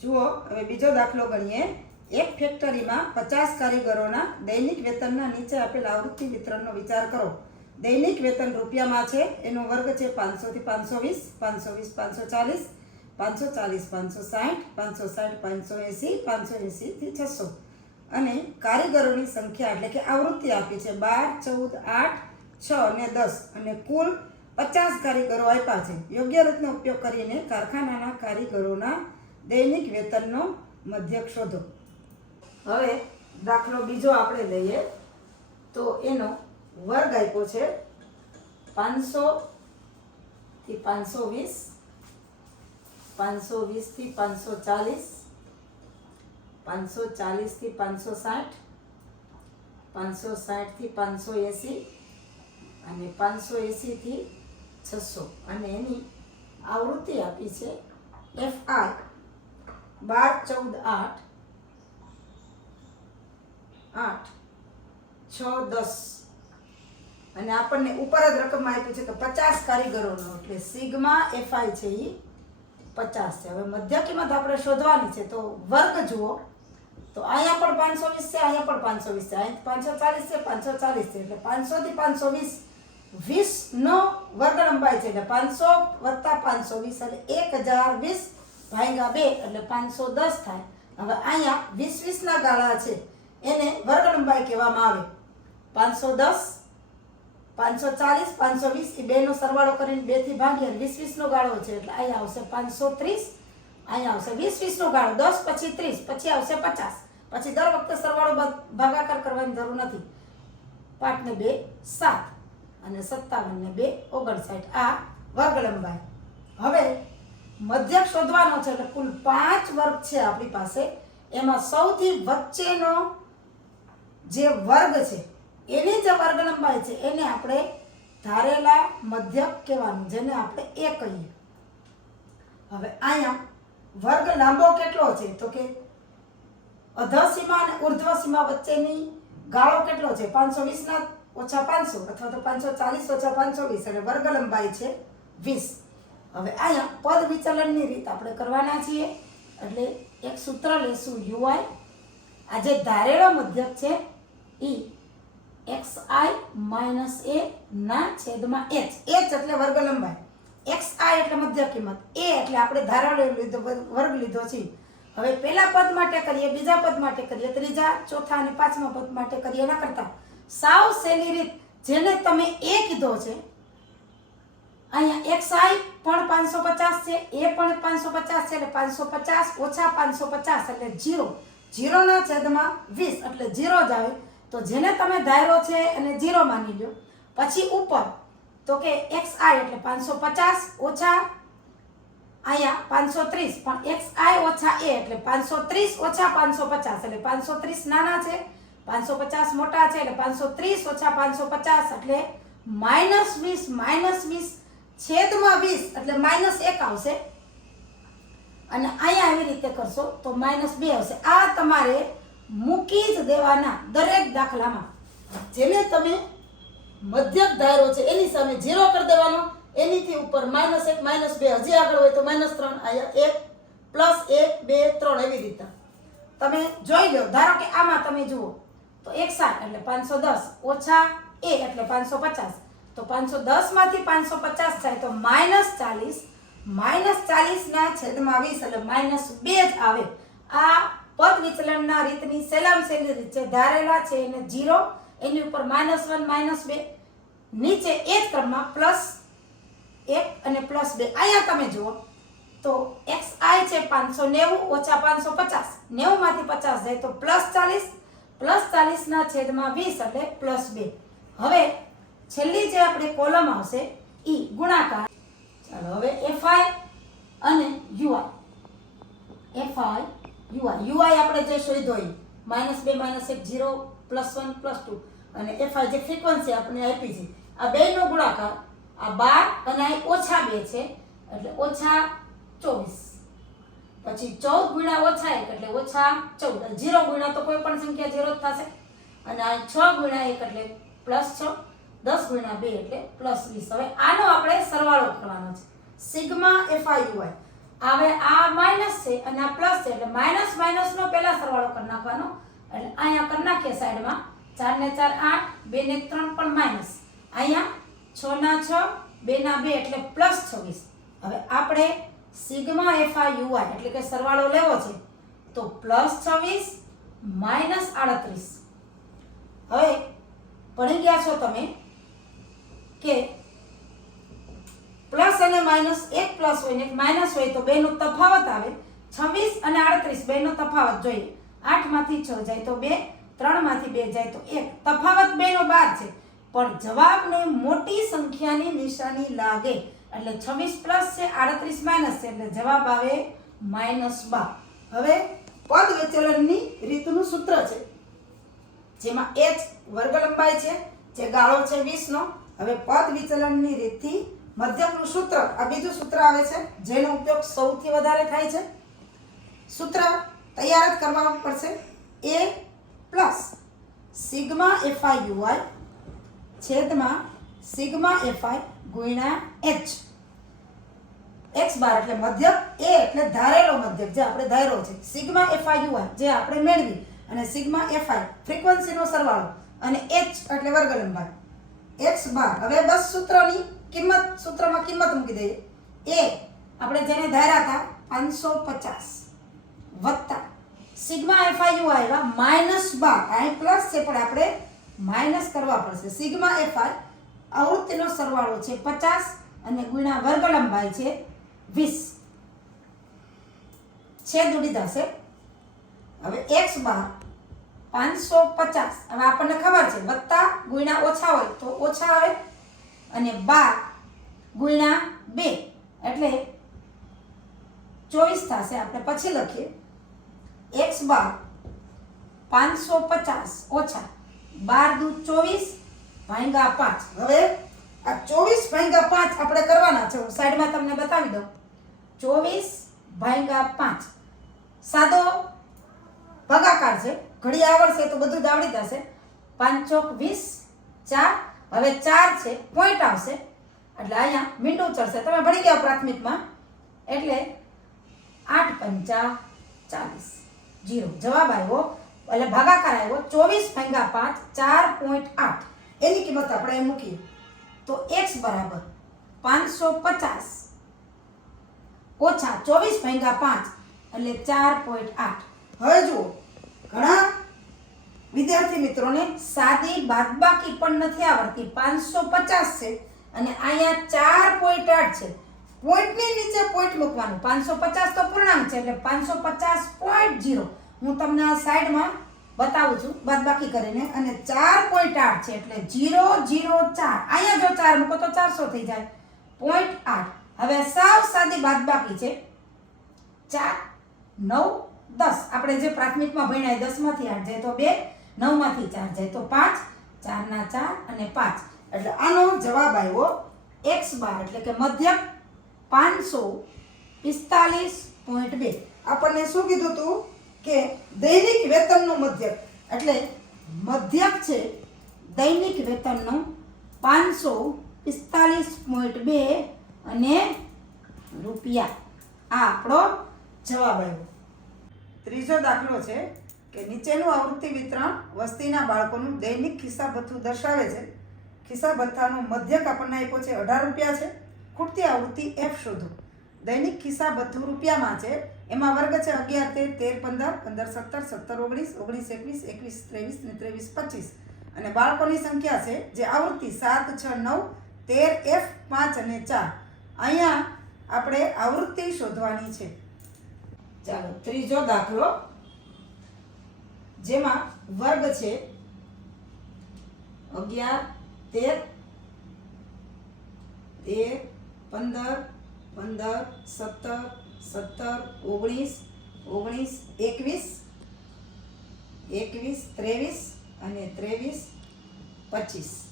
જુઓ હવે બીજો દાખલો ગણીએ. એક ફેક્ટરીમાં 50 કારીગરોના દૈનિક વેતનના નીચે આપેલ આવૃત્તિ વિતરણનો વિચાર કરો. દૈનિક વેતન રૂપિયામાં છે, એનો વર્ગ છે 500 થી 520, 520 540, 540 560, 560 580, 580 થી 600 અને કારીગરોની સંખ્યા એટલે કે આવૃત્તિ આપી છે 12, 14, 8, 6 અને 10 અને કુલ 50 કારીગરો આપ્યા છે. યોગ્ય રીતનો ઉપયોગ કરીને કારખાનાના કારીગરોના દૈનિક વેતનનો મધ્યક શોધો. હવે દાખલો બીજો આપણે લઈએ તો એનો વર્ગ આપ્યો છે 500 થી 520, 520 થી 540, 540 થી 560, 560 થી 580 અને 580 થી 600 અને એની આવૃત્તિ આપી છે FI 12, 14, 8, 8, 6, 10 અને આપણને ઉપર જ રકમ આપી છે કે 50 કારીગરોનો એટલે સિગ્મા FI છે એ 50 છે. હવે મધ્ય કિંમત આપણે શોધવાની છે તો વર્ગ જુઓ તો અહીંયા પણ 520 છે, અહીંયા પણ 520 છે, અહીંયા 540 છે, 540 છે એટલે 500 થી 520 20 નો વર્ગ લંબાઈ છે એટલે 500 વત્તા 520 એટલે 1020 ભાગ્યા 2 એટલે 510 થાય. હવે અહીંયા 20 ના ગાળા છે એને વર્ગ લંબાઈ કહેવામાં આવે. 510, 540, 520 એ બેનો સરવાળો કરીને 2 થી ભાગ્યા 20 નો ગાળો છે એટલે અહીંયા આવશે 530, અહીંયા આવશે 20 નો ગાળો 10 પછી 30 પછી આવશે 50. પછી દર વખતે સરવાળો ભાગાકાર કરવાની જરૂર નથી. 5 ને 2 7 અને 57 ને 2 59 આ વર્ગ લંબાઈ. હવે મધ્યક શોધવાનો છે એટલે કુલ 5 વર્ગ છે આપણી પાસે. એમાં સૌથી વચ્ચેનો જે વર્ગ છે એની જે વર્ગ લંબાઈ છે એને આપણે ધારેલા મધ્યક કહેવાનું, જેને આપણે A કહીએ. હવે અહીંયા વર્ગ લાંબો કેટલો છે તો કે અધસીમા અને ઉર્ધ્વ સીમા વચ્ચેની ગાળો કેટલો છે 520 ના ઓછા 500 અથવા તો 540 ઓછા 520 એટલે વર્ગ લંબાઈ છે 20. હવે અહીંયા પદ વિચલનની રીત આપણે કરવાના છીએ એટલે એક સૂત્ર લેશું UI. આ જે ધારેલો મધ્યક છે એ xi - a ના છેદમાં h. h એટલે વર્ગ લંબાઈ, xi એટલે મધ્યક કિંમત, a એટલે આપણે ધારેલો વર્ગ લીધો છે. હવે પહેલા પદ માટે કરીએ, બીજા પદ માટે કરીએ, ત્રીજા, ચોથા અને પાંચમા પદ માટે કરીએ એના કરતા સાવ સહેલી રીત જેને તમે a કીધો છે. અહીંયા xi પણ 550 છે, a પણ 550 છે એટલે 550 ઓછા 550 એટલે 0. 0 ના છેદમાં 20 એટલે 0 જ આવે. તો જેને તમે ધાર્યો છે એને 0 માની લ્યો. પછી ઉપર તો કે xi એટલે 550 ઓછા અહીંયા 530 પણ xi ઓછા a એટલે 530 ઓછા 550 એટલે 530 નાના છે, 550 મોટા છે એટલે 530 ઓછા 550 એટલે -20 છેદમાં 20 એટલે -1 આવશે. અને અહીંયા એવી રીતે કરશો તો -2 આવશે. આ તમારે મૂકી જ દેવાના દરેક દાખલામાં. જેને તમે મધ્યક ધારો છે એની સામે 0 કરી દેવાનો, એનીથી ઉપર -1 -2 હજી આગળ હોય તો -3, અહીંયા 1 +1 2 3 એવી રીતે તમે જોઈ લો. ધારો કે આમાં તમે જુઓ તો 160 એટલે 510 ઓછા a એટલે 550 તો 510 માંથી 550 થાય તો -40 ના છેદમાં 20 એટલે -2 જ આવે. આ પદ વિચલનના રીતની સહેલામાં સહેલી રીત છે. ધારેલા છે એને 0, એની ઉપર -1 -2, નીચે એ જ ક્રમમાં +1 અને +2. અહીંયા તમે જુઓ તો xi છે 590 ઓછા 550, 90 માંથી 50 જાય તો +40 ના છેદમાં 20 એટલે +2. હવે છેલ્લી જે આપણી કોલમ આવશે ઈ ગુણાકાર. ચાલો હવે fi અને ui. fi ui આપણે જે શોધ્યો એ -2 -1 0 +1 +2 અને fi જે ફ્રીક્વન્સી આપણે આપી છે આ બેનો ગુણાકાર આ 12 અને આ ઓછા 2 છે એટલે ઓછા 24. પછી 14 ગુણ્યા ઓછા 1 એટલે ઓછા 14. 0 ગુણ્યા તો કોઈ પણ સંખ્યા 0 જ થશે અને આ 6 ગુણ્યા 1 એટલે +6, 10 ગુણ્યા 2 એટલે +20. હવે આનો આપણે સરવાળો કરવાનો છે સિગ્મા FI UI. હવે આ માઇનસ છે અને આ પ્લસ છે એટલે માઇનસ માઇનસ નો પહેલા સરવાળો કરી નાખવાનો એટલે અહીંયા કરી નાખીએ સાઈડમાં 4 ને 4 8 2 ને 3 પણ માઇનસ અહીંયા 6 ના 6 2 ના 2 એટલે પ્લસ 26 હવે આપણે સિગ્મા FIUI એટલે કે સરવાળો લેવો છે તો પ્લસ 26 માઇનસ 38 હવે ભણી ગયા છો તમે કે પ્લસ અને માઇનસ એક પ્લસ હોય ને એક માઇનસ હોય તો બેનો તફાવત આવે 26 અને 38 બેનો તફાવત જોઈએ 8 માંથી 6 જાય તો 2 3 માંથી 2 જાય તો 1 તફાવત બેનો 12 છે પણ જવાબને મોટી સંખ્યાની નિશાની લાગે એટલે 26 પ્લસ છે 38 માઇનસ છે એટલે જવાબ આવે -12 હવે પદ વિચલનની રીતનું સૂત્ર છે જેમાં h વર્ગ લંબાઈ છે જે ગાળો છે 20 નો હવે પદ વિચલનની રીતથી મધ્યકનું સૂત્ર આ બીજું સૂત્ર આવે છે જેનો ઉપયોગ સૌથી વધારે થાય છે સૂત્ર તૈયાર જ કરવા પડશે a પ્લસ સિગ્મા FIUI છેદમાં સિગ્મા FI ગુણ્યા h x બાર એટલે મધ્યક a એટલે ધારેલો મધ્યક જે આપણે ધાર્યો છે સિગ્મા FIUI જે આપણે મેળવી અને સિગ્મા FI ફ્રીક્વન્સીનો સરવાળો અને h એટલે વર્ગ લંબાઈ x બાર હવે બસ સૂત્રની કિંમત સૂત્રમાં કિંમત મૂકી દઈએ a આપણે જેને ધાર્યા હતા 550 વત્તા સિગ્મા FIUI આવ્યા -12 અહીં પ્લસ છે પણ આપણે માઇનસ કરવા પડશે સિગ્મા FI આવૃત્તિનો સરવાળો છે 50 અને ગુણ્યા વર્ગ લંબાઈ છે 20 છેદ ઉડી જશે હવે x બાર 550 હવે આપણને ખબર છે વત્તા ગુણ્યા ઓછા હોય તો ઓછા આવે અને 12 ગુણ્યા 2 એટલે 24 થશે આપણે પછી લખીએ x બાર 550 ઓછા 12 દુ 24 ભાગ્યા 5 હવે આ 24 ભાગ્યા 5 આપણે કરવાના છે સાઈડમાં તમને બતાવી દઉં 24 ભાગ્યા 5 સાદો ભાગાકાર છે ઘડી આવડશે તો બધું જ આવડી જશે 5 ચોક 20 4 હવે 4 છે પોઈન્ટ આવશે એટલે અહીંયા મીંડું ચડશે તમે ભણી ગયા પ્રાથમિકમાં એટલે 8 પંચા 40 0 જવાબ આવ્યો એટલે ભાગાકાર આવ્યો 24 ભાગ્યા 5 4.8 એની કિંમત આપણે મૂકીએ તો x બરાબર 550 ઓછા 24 ભાગ્યા 5 એટલે 4.8 હવે જુઓ ઘણા વિદ્યાર્થી મિત્રોને સાદી બાદબાકી પણ નથી આવડતી 550 છે અને અહીંયા 4.8 છે પોઈન્ટની નીચે પોઈન્ટ મૂકવાનું 550 તો પૂર્ણાંક છે એટલે 550.0 હું તમને આ સાઈડમાં બતાવું છું બાદબાકી કરીને અને 4.8 છે એટલે 004 અહીંયા જો 4 મૂકો તો 400 થઈ જાય 0.8 હવે સાવ સાદી બાદબાકી છે 4 9 10 આપણે જે પ્રાથમિકમાં ભણ્યા 10 માંથી 8 જાય તો 2 9 માંથી 4 જાય તો 5 4 ના 4 અને 5 એટલે આનો જવાબ આવ્યો x બાર એટલે કે મધ્યક 545.2 આપણને શું કીધું હતું કે દૈનિક વેતનનું મધ્યક એટલે મધ્યક છે દૈનિક વેતનનો 545.2 અને રૂપિયા આ આપણો જવાબ આવ્યો ત્રીજો દાખલો છે કે નીચેનું આવૃત્તિ વિતરણ વસ્તીના બાળકોનું દૈનિક ખિસ્સા ભથ્થું દર્શાવે છે ખિસ્સા ભથ્થાનું મધ્યક આપણને આપ્યો છે 18 રૂપિયા છે ખૂટતી આવૃત્તિ f શોધો દૈનિક ખિસ્સા ભથ્થું રૂપિયામાં છે એમાં વર્ગ છે 11 13 15 15 17 17 19 19 21 21 23 ને 23 25 અને બાળકોની સંખ્યા છે જે આવૃત્તિ 7 6 9 13 f 5 અને 4 અહીંયા આપણે આવૃત્તિ શોધવાની છે ચાલો ત્રીજો દાખલો જેમાં વર્ગ છે 11 13 15 15 17 17 19 19 21 21 23 અને 23 25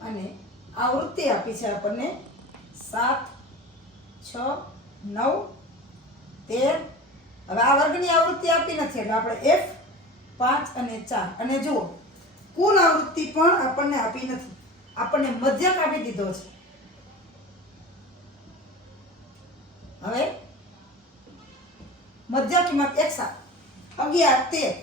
અને આવૃત્તિ આપી છે આપણને 7 6 9 13 હવે આ વર્ગની આવૃત્તિ આપી નથી એટલે આપણે f 5 અને 4 અને જુઓ કુલ આવૃત્તિ પણ આપણને આપી નથી આપણને મધ્યક આપી દીધો છે હવે મધ્ય કિંમત 1 11 13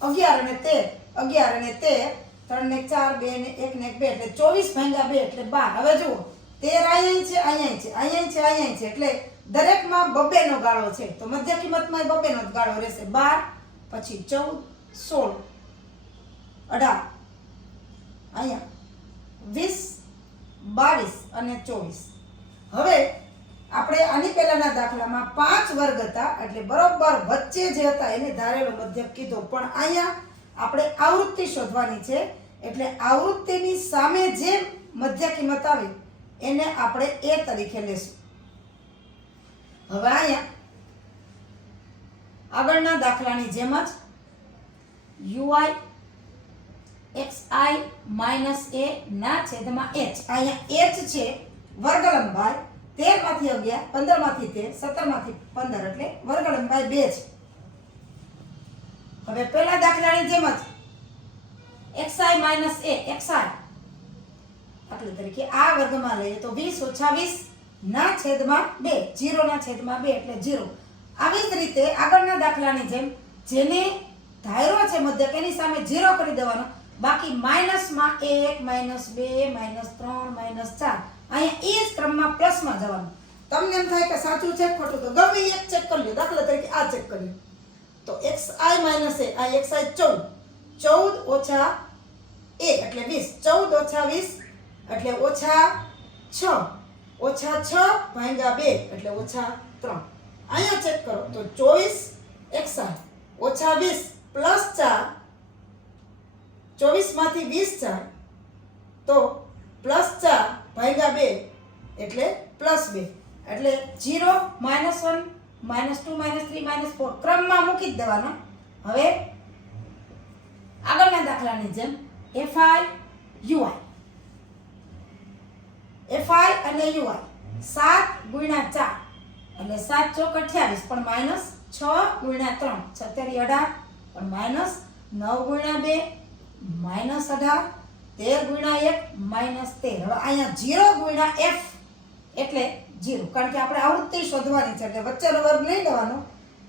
11 અને 13 11 અને 13 3 ને 4 2 ને 1 ને 2 એટલે 24 ભાગ્યા 2 એટલે 12. હવે જુઓ 13 અહીંયા છે, અહીંયા છે, અહીંયા છે, અહીંયા છે એટલે દરેકમાં બબ્બે નો ગાળો છે તો મધ્ય કિંમતમાં બબ્બે નો જ ગાળો રહેશે. 12 પછી 14 16 18 અહીંયા 20 22 અને 24. હવે આપણે આની પહેલાના દાખલામાં 5 વર્ગ હતા એટલે બરોબર વચ્ચે જે હતા એને ધારેલો મધ્યક કીધો, પણ અહીંયા આપણે આવૃત્તિ શોધવાની છે એટલે આવૃત્તિની સામે જે મધ્ય કિંમત આવે એને આપણે એ તરીકે લેશું. હવે અહીંયા આગળના દાખલાની જેમ જ ui xi માઇનસ a ના છેદમાં h. અહીંયા h છે વર્ગ લંબાઈ 13 માંથી 11 15 માંથી 13 17 માંથી 15 એટલે વર્ગ લંબાઈ 2 છે. હવે પહેલા દાખલાની જેમ જ xi માઇનસ a xi દાખલા તરીકે આ વર્ગમાં લઈએ તો 20 ઓછા 20 ના છેદમાં 2 0 ના છેદમાં 2 એટલે 0. આવી જ રીતે આગળના દાખલાની જેમ જેને ધાર્યો છે મધ્યક એની સામે 0 કરી દેવાનો, બાકી માઇનસમાં 1 -2 -3 -4 અહીંયા એ જ ક્રમમાં પ્લસમાં જવાનું. તમને એમ થાય કે સાચું છે ખોટું તો ગમે એક ચેક કરી લો. દાખલા તરીકે આ ચેક કરી લો તો xi માઇનસ a આ xi 14 ઓછા a એટલે 20 14 ઓછા 20 એટલે ઓછા 6 ઓછા 6 ભાગ્યા 2 એટલે ઓછા 3. અહીંયા ચેક કરો તો 24 xi ઓછા 20 પ્લસ 4 24 માંથી 20 4 તો પ્લસ 4 ભાગ્યા 2 એટલે પ્લસ 2 એટલે 0 -1 -2 -3 -4 ક્રમમાં મૂકી જ દેવાનો. હવે આગળના દાખલાની જેમ fi ui અને ui 7 ગુણ્યા 4 એટલે 7 ચોક 28 પણ માઇનસ 6 ગુણ્યા 3 36 18 પણ માઇનસ 9 ગુણ્યા 2 માઇનસ 18 13 ગુણ્યા 1 માઇનસ 13. હવે અહીંયા 0 ગુણ્યા f એટલે 0 કારણ કે આપણે આવૃત્તિ શોધવાની છે એટલે વચ્ચેનો વર્ગ લઈ લેવાનો.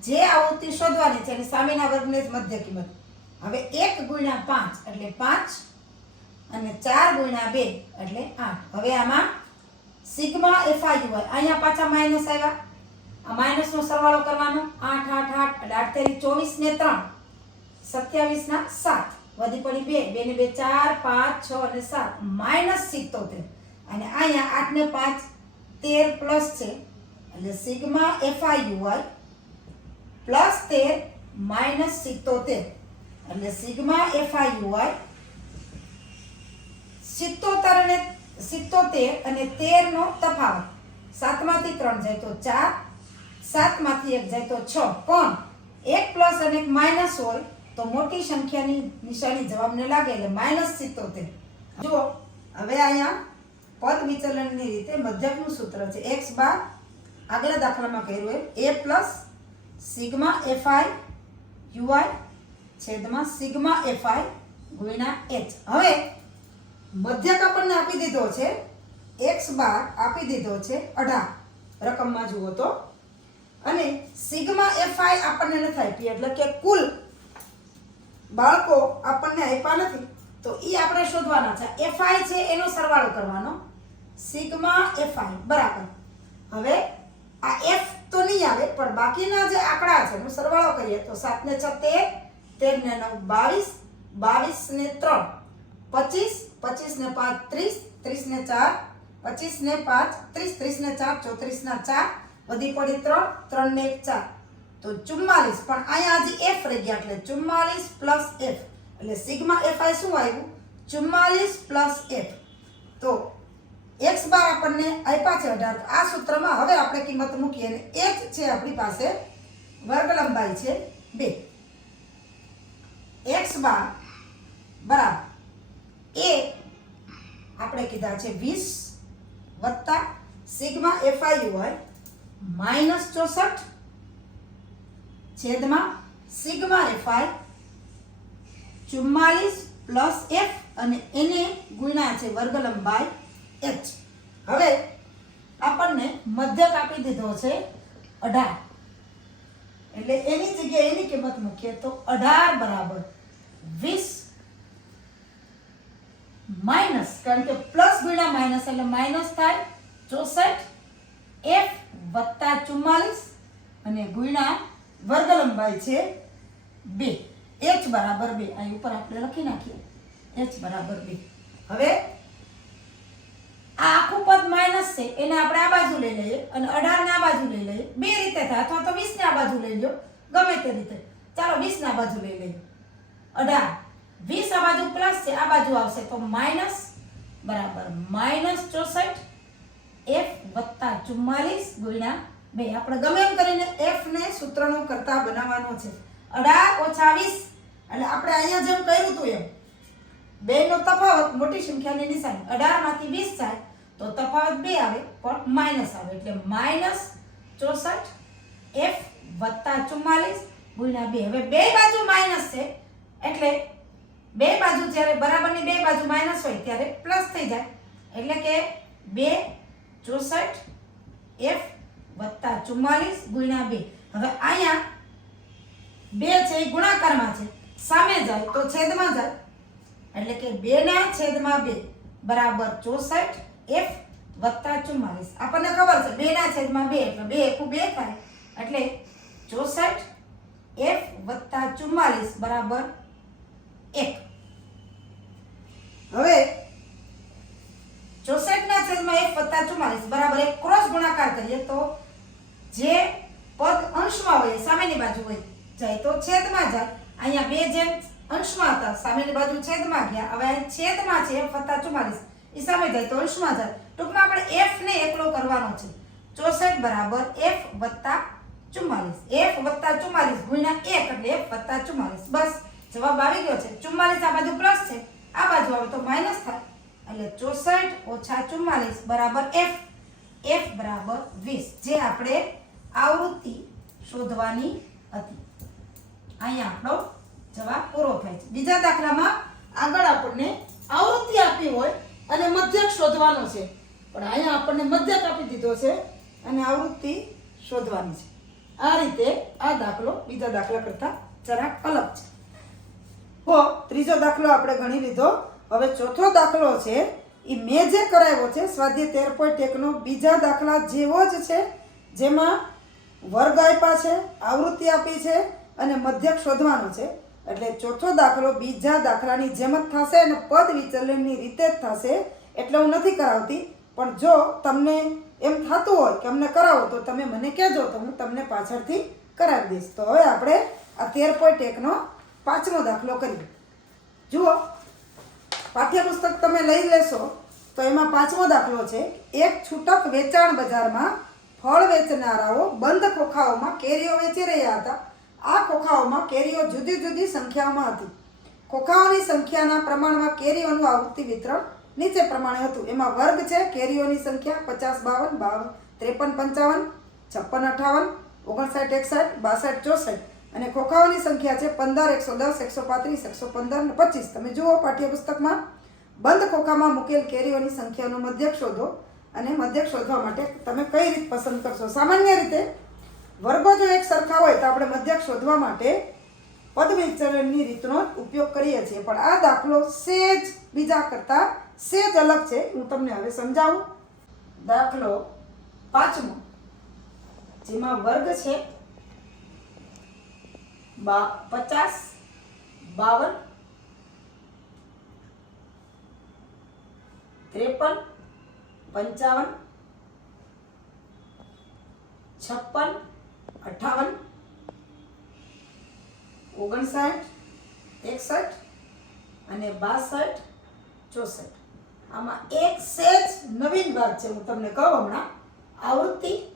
જે આવૃત્તિ શોધવાની છે એની સામેના વર્ગને જ મધ્ય કિંમત. હવે 1 ગુણ્યા 5 એટલે 5 અને 4 ગુણ્યા 2 એટલે 8. હવે આમાં સિગ્મા fi ui અહીંયા પાછા માઇનસ આવ્યા, આ માઇનસ નો સરવાળો કરવાનો 8 8 8 એટલે 8 24 ને 3 27 ના 7 વધી પડી 2 2 ને 2 4 5 6 અને 7 માઇનસ 77 અને અહીંયા 8 ને 5 13 પ્લસ છે એટલે sigma fi ui plus 13 minus 77 એટલે સિગ્મા fi ui 77 અને 13 નો તફાવત 7 માંથી 3 જાય તો 4 7 માંથી 1 જાય તો 6 પણ એક પ્લસ અને એક માઇનસ હોય તો મોટી સંખ્યાની નિશાની જવાબને લાગે એટલે -77. જુઓ હવે અહીંયા પદ વિચલનની રીતે મધ્યકનું સૂત્ર છે x બાર આગલા દાખલામાં કર્યું એમ a plus sigma fi ui છેદમાં સિગ્મા fi ગુણ્યા h. હવે મધ્યક આપણને આપી દીધો છે x બાર આપી દીધો છે 18 રકમમાં જુઓ તો, અને સિગ્મા fi આપણને નથી આપી એટલે કે કુલ બાળકો આપણને આપ્યા નથી તો એ આપણે શોધવાના છે. fi છે એનો સરવાળો કરવાનો સિગ્મા fi બરાબર. હવે આ f તો નહીં આવે પણ બાકીના જે આંકડા છે એનો સરવાળો કરીએ તો 7 ને 6 13 ને 9 22 22 ને 3 25 25 ને 5 30 30 ને 4 25 ને 5 30 30 ને 4 34 ના 4 વધી પડી 3 3 ને 1 4 તો 44. પણ અહીંયા હજી f રહી ગયા એટલે 44 પ્લસ f એટલે સિગ્મા fi શું આવ્યું 44 પ્લસ f. તો x બાર આપણને આપ્યા છે 18. આ સૂત્રમાં હવે આપણે કિંમત મૂકીએ અને h છે આપણી પાસે વર્ગ લંબાઈ છે 2. x બાર બરાબર a આપણે કીધા છે 20 વત્તા સિગ્મા fi ui માઇનસ 64 છેદમાં સિગ્મા fi 44 પ્લસ f અને એને ગુણ્યા છે વર્ગ લંબાઈ h. હવે આપણને મધ્યક આપી દીધો છે 18, એટલે એની જગ્યાએ એની કિંમત મૂકીએ તો 18 બરાબર 20 માઇનસ, કારણ કે પ્લસ ગુણ્યા માઇનસ એટલે માઇનસ થાય 64 f વત્તા 44 અને ગુણ્યા વર્ગ લંબાઈ છે 2, h બરાબર 2. અહીં ઉપર આપણે લખી નાખીએ h બરાબર 2. હવે આ આખું પદ માઇનસ છે એને આપણે આ બાજુ લઈ લઈએ અને 18 ને આ બાજુ લઈ લઈએ. બે રીતે થાય, અથવા તો 20 ને આ બાજુ લઈ લો, ગમે તે રીતે. ચાલો 20 ને આ બાજુ લઈ લઈએ. 18 20 આ બાજુ પ્લસ છે, આ બાજુ આવશે તો માઇનસ બરાબર માઇનસ 64 f વત્તા 44 ગુણ્યા 2. આપણે ગમે એમ કરીને f ને સૂત્રનો કરતા બનાવવાનો છે. 18 ઓછા 20 એટલે આપણે અહીંયા જેમ કર્યું હતું એમ બેનો તફાવત મોટી સંખ્યાની નિશાની 18 માંથી 20 જાય તો તફાવત 2 આવે પણ માઈનસ આવે, એટલે માઈનસ 64 f વત્તા 44 ગુણ્યા 2. હવે બે બાજુ માઈનસ છે એટલે બે બાજુ જ્યારે બરાબરની બે બાજુ માઈનસ હોય ત્યારે પ્લસ થઈ જાય, એટલે કે 2 64 f વત્તા 44 ગુણ્યા 2. હવે અહીંયા 2 છે એ ગુણાકારમાં છે, સામે જાય તો છેદમાં જાય, એટલે કે 2 ના છેદમાં 2 બરાબર 64 f વત્તા 44. આપણને ખબર છે 2 ના છેદમાં 2 એટલે 2 એકુ 2 થાય, એટલે 64 f વત્તા 44 બરાબર 1. હવે 64 ના છેદમાં f વત્તા 44 બરાબર 1 ક્રોસ ગુણાકાર કરીએ તો જે પદ અંશમાં હોય સામેની બાજુ હોય જાય તો છેદમાં જાય. અહીંયા બે જેમ અંશમાં હતા, સામેની બાજુ છેદમાં ગયા. હવે અહીં છેદમાં છે f વત્તા 44, એ સામે જાય તો અંશમાં જાય. ટૂંકમાં આપણે f ને એકલો કરવાનો છે. 64 બરાબર f વત્તા 44, f વત્તા 44 ગુણ્યા 1 એટલે f વત્તા 44. બસ જવાબ આવી ગયો છે. 44 આ બાજુ પ્લસ છે, આ બાજુ આવે તો માઈનસ થાય, એટલે 64 ઓછા 44 બરાબર f, f બરાબર 20, જે આપણે આવૃત્તિ શોધવાની હતી. અહીંયા આપણો જવાબ પૂરો થાય છે. બીજા દાખલામાં આગળ આપણને આવૃત્તિ આપી હોય અને મધ્યક શોધવાનો છે, પણ અહીંયા આપણને મધ્યક આપી દીધો છે અને આવૃત્તિ શોધવાની છે. આ રીતે આ દાખલો બીજા દાખલા કરતા જરાક અલગ છે. ત્રીજો દાખલો આપણે ગણી લીધો. હવે ચોથો દાખલો છે એ મેં જે કરાવ્યો છે સ્વાધ્યાય 13.1 નો બીજા દાખલા જેવો જ છે, જેમાં વર્ગ આપ્યા છે, આવૃત્તિ આપી છે અને મધ્યક શોધવાનો છે. એટલે ચોથો દાખલો બીજા દાખલાની જેમ જ થશે અને પદ વિચલનની રીતે જ થશે, એટલે હું નથી કરાવતી. પણ જો તમને એમ થતું હોય કે અમને કરાવો તો તમે મને કહેજો, તો હું તમને પાછળથી કરાવી દઈશ. તો હવે આપણે આ 13.1 નો પાંચમો દાખલો કરીએ. જુઓ, પાઠ્યપુસ્તક તમે લઈ લેશો તો એમાં પાંચમો દાખલો છે. એક છૂટક વેચાણ બજારમાં ફળ વેચનારાઓ બંધ ખોખાઓમાં કેરીઓ વેચી રહ્યા હતા. આ ખોખાઓમાં કેરીઓ જુદી જુદી સંખ્યાઓમાં હતી. ખોખાઓની સંખ્યાના પ્રમાણમાં કેરીઓનું આવૃત્તિ વિતરણ નીચે પ્રમાણે હતું. એમાં વર્ગ છે કેરીઓની સંખ્યા 50 52 53 55 56 58 59 61 62 64 અને ખોખાઓની સંખ્યા છે 15 110 135 115 અને 25. તમે જુઓ પાઠ્યપુસ્તકમાં બંધ ખોખામાં મૂકેલ કેરીઓની સંખ્યાનો મધ્યક શોધો, અને મધ્યક શોધવા માટે તમે કઈ રીત પસંદ કરશો. સામાન્ય રીતે વર્ગો જો એક સરખા હોય તો આપણે મધ્યક શોધવા માટે પદ વિચલનની રીતનો ઉપયોગ કરીએ છીએ, પણ આ દાખલો સેજ બીજા કરતા સેજ અલગ છે. હું તમને હવે સમજાવું. દાખલો પાંચમો, જેમાં વર્ગ છે 50 52 53 55 56 58 59 61 અને 62 64. આમાં એક સેજ નવીન વાત છે, હું તમને કહું હમણાં. આવૃત્તિ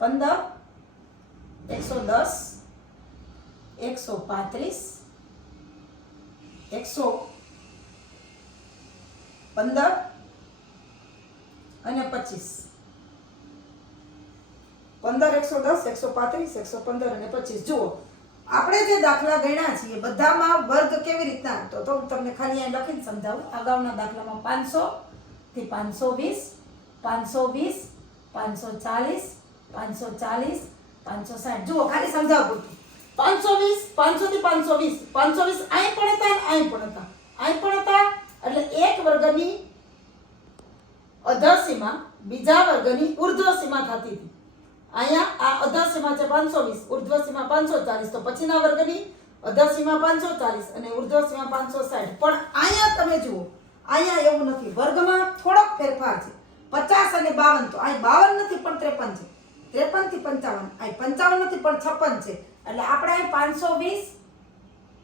15 110 135 115 અને 25. 15 110 135 115 અને 25. જુઓ, આપણે જે દાખલા ગણ્યા છીએ બધામાં વર્ગ કેવી રીતના હતો તો હું તમને ખાલી અહીં લખીને સમજાવું. અગાઉના દાખલામાં 500 થી 520 520 540 540 560 જુઓ ખાલી સમજાવું પૂરતું 520 500 થી 520 520 અહીં પણ હતા અને અહીં પણ હતા અહીં પણ હતા એટલે એક વર્ગની અધર બીજા વર્ગની ઉર્ધ્વ સીમા થતી હતી અહીંયા આ અધર સીમા છે 520 ઉર્ધ્વ સીમા 540 તો પછીના વર્ગની અધર સીમા 540 અને ઉર્ધ્વ સીમા 560 પણ અહીંયા તમે જુઓ અહીંયા એવું નથી વર્ગમાં થોડોક ફેરફાર છે 50 અને 52 તો અહીં 52 નથી પણ 53 છે 53 થી 55 અહીં 55 નથી પણ 56 છે એટલે આપણે અહીં 520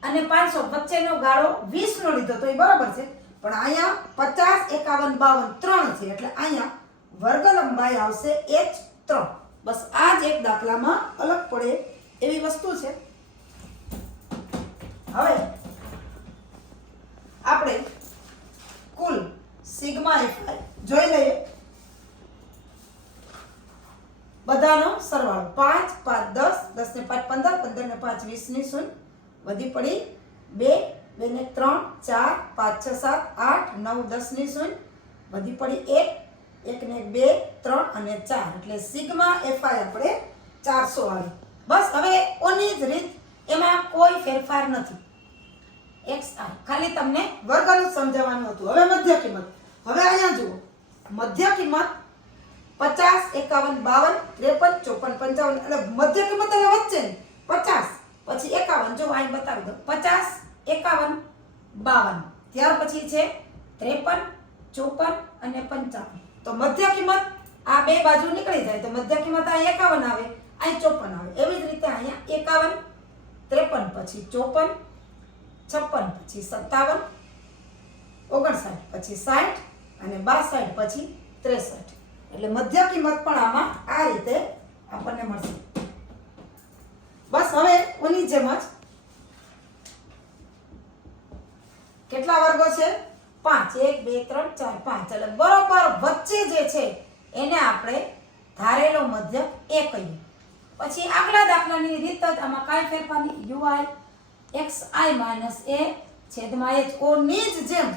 અને 500 વચ્ચેનો ગાળો 20 નો લીધો તો એ બરાબર છે પણ અહીંયા 50 51 52 3 છે એટલે અહીંયા વર્ગ લંબાઈ આવશે h3 બસ આ જ એક દાખલામાં અલગ પડે એવી વસ્તુ છે હવે આપણે કુલ સિગ્મા fi જોઈ લઈએ બધાનો સરવાળો 5 5 10 10 ને 5 15 15 ને 5 20 ની શૂન્ય વધી પડી 2 2 ને 3 4 5 6 7 8 9 10 ની શૂન્ય વધી પડી 1 1 ને 2 3 અને 4 એટલે સિગ્મા fi આપણે 400 આવી બસ હવે ઓની જ રીત એમાં કોઈ ફેરફાર નથી xi ખાલી તમને વર્ગનું સમજાવવાનું હતું હવે મધ્ય કિંમત હવે અહીંયા જુઓ મધ્ય કિંમત 50 51 52 53 54 55 એટલે મધ્ય કિંમત એટલે વચ્ચે 50 પછી 51 જો અહીં બતાવી દો 50 51 52 ત્યાર પછી છે 53 54 અને 55 તો મધ્ય કિંમત આ બે બાજુ નીકળી જાય તો મધ્ય કિંમત આ 51 આવે અહીં 54 આવે એવી જ રીતે અહીંયા 51 53 પછી 54 56 પછી 57 59 પછી 60 અને 62 પછી 63 એટલે મધ્ય કિંમત પણ આમાં આ રીતે આપણને મળશે બસ હવે ઓની જેમ જ કેટલા વર્ગો છે 5 1 2 3 4 5 એટલે બરોબર વચ્ચે જે છે એને આપણે ધારેલો મધ્યક એ કહીએ પછી આગલા દાખલાની રીત જ આમાં કાંઈ ફેરફાર નહીં ui xi - a છેદમાં h ઓની જ જેમ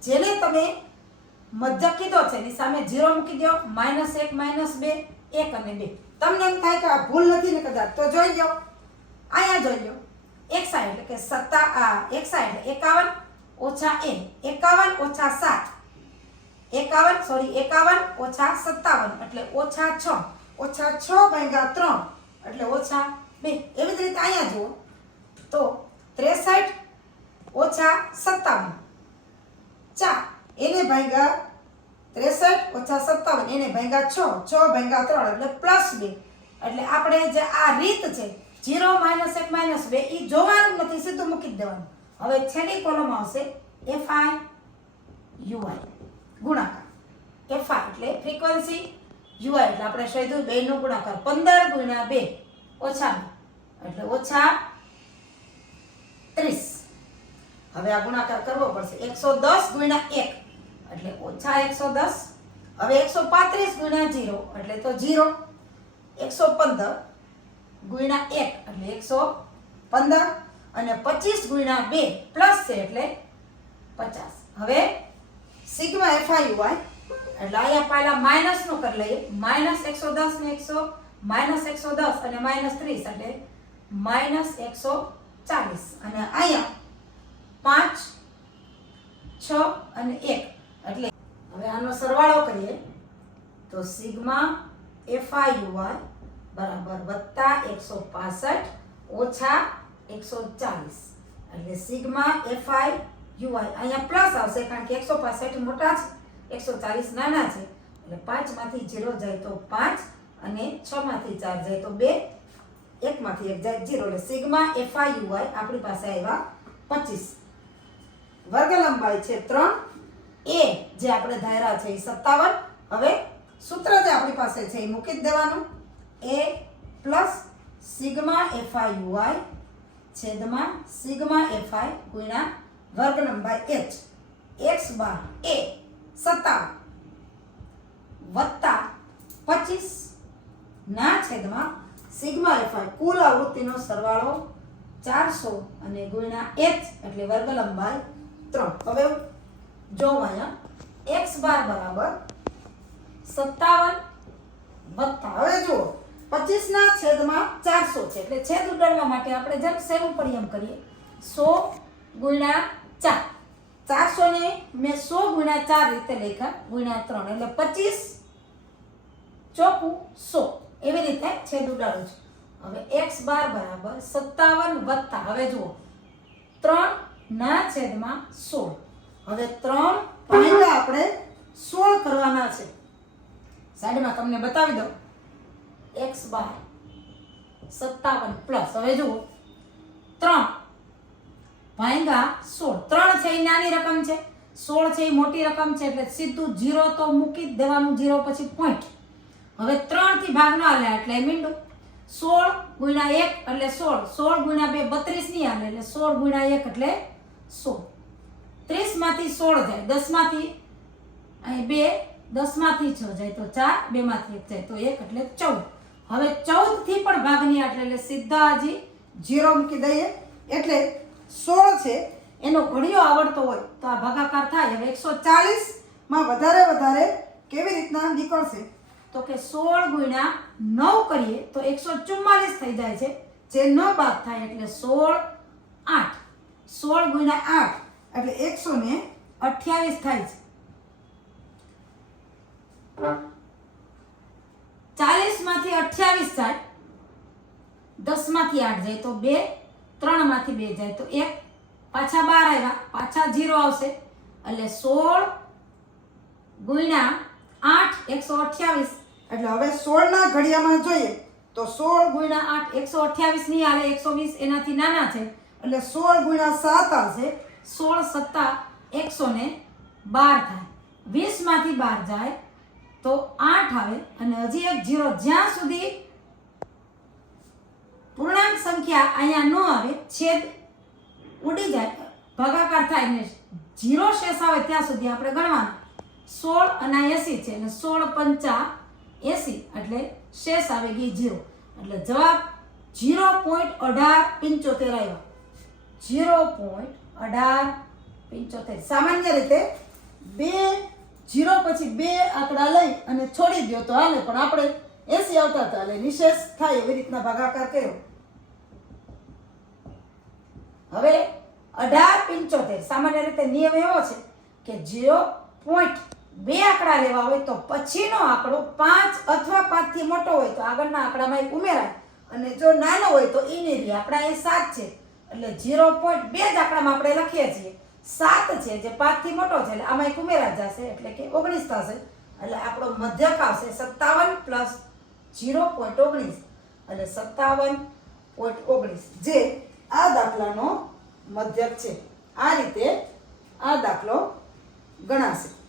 જેને તમે મધ્યક કીધો છે એની સામે 0 મૂકી દો -1 -2 1 અને 2 તમને એમ થાય કે આ ભૂલ નથી ને કદાચ તો જોઈ લો અહીંયા જોઈ લો xi એટલે કે xi એટલે 51 ઓછા a 51 ઓછા 7 51 ઓછા 57 એટલે ઓછા 6 ભાગ્યા 3 એટલે ઓછા 2 એવી જ રીતે અહીંયા જુઓ તો 63 ઓછા 57 4 એને ભાગ્યા 63 ઓછા 57 એને ભાગ્યા 6 ભાગ્યા 3 એટલે +2 એટલે આપણે જે આ રીત છે 0 -1 -2 ઈ જોવાનું નથી સીધું મૂકી દેવાનું હવે છેલ્લી કોલમ આવશે fi ui ગુણાકાર fi એટલે ફ્રીક્વન્સી ui એટલે આપણે શોધ્યું 2 નો ગુણાકાર 15 × 2 ઓછા 2 એટલે ઓછા 30 હવે આ ગુણાકાર કરવો પડશે 110 × 1 એટલે ઓછા 110 હવે 135 × 0 એટલે તો 0 115 × 1 એટલે 115 અને 25 × 2 પ્લસ છે એટલે 50 હવે સિગ્મા fi ui એટલે અહીંયા પહેલા માઈનસ નો કરી લઈએ -110 ને 110 અને -30 એટલે -140 અને અહીંયા 5 6 અને 1 એટલે હવે આનો સરવાળો કરીએ તો સિગ્મા fi ui બરાબર +165 ઓછા 140 એટલે સિગ્મા fi ui અહીંયા પ્લસ આવશે કારણ કે 165 મોટા છે 140 નાના છે એટલે 5 માંથી 0 જાય તો 5 અને 6 માંથી 4 જાય તો 2 1 માંથી 1 જાય 0 એટલે સિગ્મા fi ui આપણી પાસે આવ્યા 25 વર્ગ લંબાઈ છે 3 a જે આપણે ધાર્યા છે એ 57 હવે સૂત્ર જે આપણી પાસે છે એ મૂકી જ દેવાનું a plus sigma fi ui છેદમાં સિગ્મા fi ગુણ્યા વર્ગ લંબાઈ h x બાર a 57 વત્તા 25 ના છેદમાં સિગ્મા fi કુલ આવૃત્તિનો સરવાળો 400 અને ગુણ્યા h એટલે વર્ગ લંબાઈ 3 હવે જો અહીંયા x બાર બરાબર 57 વત્તા હવે જુઓ 25 ના છેદમાં 400 છે એટલે છેદ ઉડાડવા માટે આપણે જેમ સહેલું પડી એમ કરીએ 100 ગુણ્યા 4 400 ને મેં 100 ગુણ્યા 4 રીતે લખ્યા ગુણ્યા 3 એટલે 25 ચોકું 100 એવી રીતે છેદ ઉડાડું છું હવે x બાર બરાબર 57 વત્તા હવે જુઓ 3 ના છેદમાં 16 હવે 3 ભાગ્યા આપણે 16 કરવાના છે સાઈડમાં તમને બતાવી દઉં x બાર 57 પ્લસ હવે જુઓ 3 ભાગ્યા 16 3 છે એ નાની રકમ છે 16 છે એ મોટી રકમ છે એટલે સીધું 0 તો મૂકી જ દેવાનું 0 પછી પોઈન્ટ હવે 3 થી ભાગ ન આલે એટલે મીંડું 16 ગુણ્યા 1 એટલે 16 16 ગુણ્યા 2 32 નહીં આવે એટલે 16 ગુણ્યા 1 એટલે 100 30 માંથી 16 જાય 10 માંથી અહીં 2 10 માંથી 6 જાય તો 4 2 માંથી 1 જાય તો 1 એટલે 14 હવે 14 થી પણ ભાગ નહીં આટલે એટલે સીધા હજી 0 મૂકી દઈએ એટલે 16 છે એનો ઘડિયો આવડતો હોય તો આ ભાગાકાર થાય હવે 140 માં વધારે કેવી રીતના નીકળશે તો કે 16 ગુણ્યા 9 કરીએ તો 144 થઈ જાય છે જે 9 બાદ થાય એટલે 16 8 16 ગુણ્યા 8 એટલે 128 થાય છે 40 માંથી 28 જાય 10 માંથી 8 જાય તો 2 3 માંથી 2 જાય તો 1 પાછા 12 આવ્યા પાછા 0 આવશે એટલે 16 ગુણ્યા 8 128 એટલે હવે 16 ના ઘડિયામાં જોઈએ તો 16 ગુણ્યા 8 128 નહીં આવે 120 એનાથી નાના છે એટલે 16 ગુણ્યા 7 આવશે 16 સત્તા 112 થાય 20 માંથી 12 જાય તો 8 આવે અને હજી એક 0 જ્યાં સુધી પૂર્ણાંક સંખ્યા અહીંયા ન આવે છેદ ઉડી જાય ભાગાકાર થાય ને 0 શેષ આવે ત્યાં સુધી આપણે ગણવાના 16 અને 80 છે એટલે 16 પંચા 80 એટલે શેષ આવે ગઈ 0 એટલે જવાબ 0.1875 આવ્યો 0.1875 સામાન્ય રીતે 2 0 પછી 2 આંકડા લઈ અને છોડી દો તો હાલે પણ આપણે 80 આવતા હતા એટલે નિશેષ થાય એવી રીતના ભાગાકાર કર્યો હવે 1875 સામાન્ય રીતે નિયમ એવો છે કે 0.2 આંકડા લેવા હોય તો પછીનો આંકડો 5 અથવા 5 થી મોટો હોય તો આગળના આંકડામાં એક ઉમેરાય અને જો નાનો હોય તો ઈનેરી આપણા એ 7 છે એટલે 0.2 જ આંકડામાં આપણે લખીએ છીએ 7 છે જે 5 થી મોટો છે એટલે આમાં એક ઉમેરા જશે એટલે કે 19 થશે એટલે આપણો મધ્યક આવશે 57 પ્લસ 0.19 એટલે 57.19 જે આ દાખલાનો મધ્યક છે આ રીતે આ દાખલો ગણાશે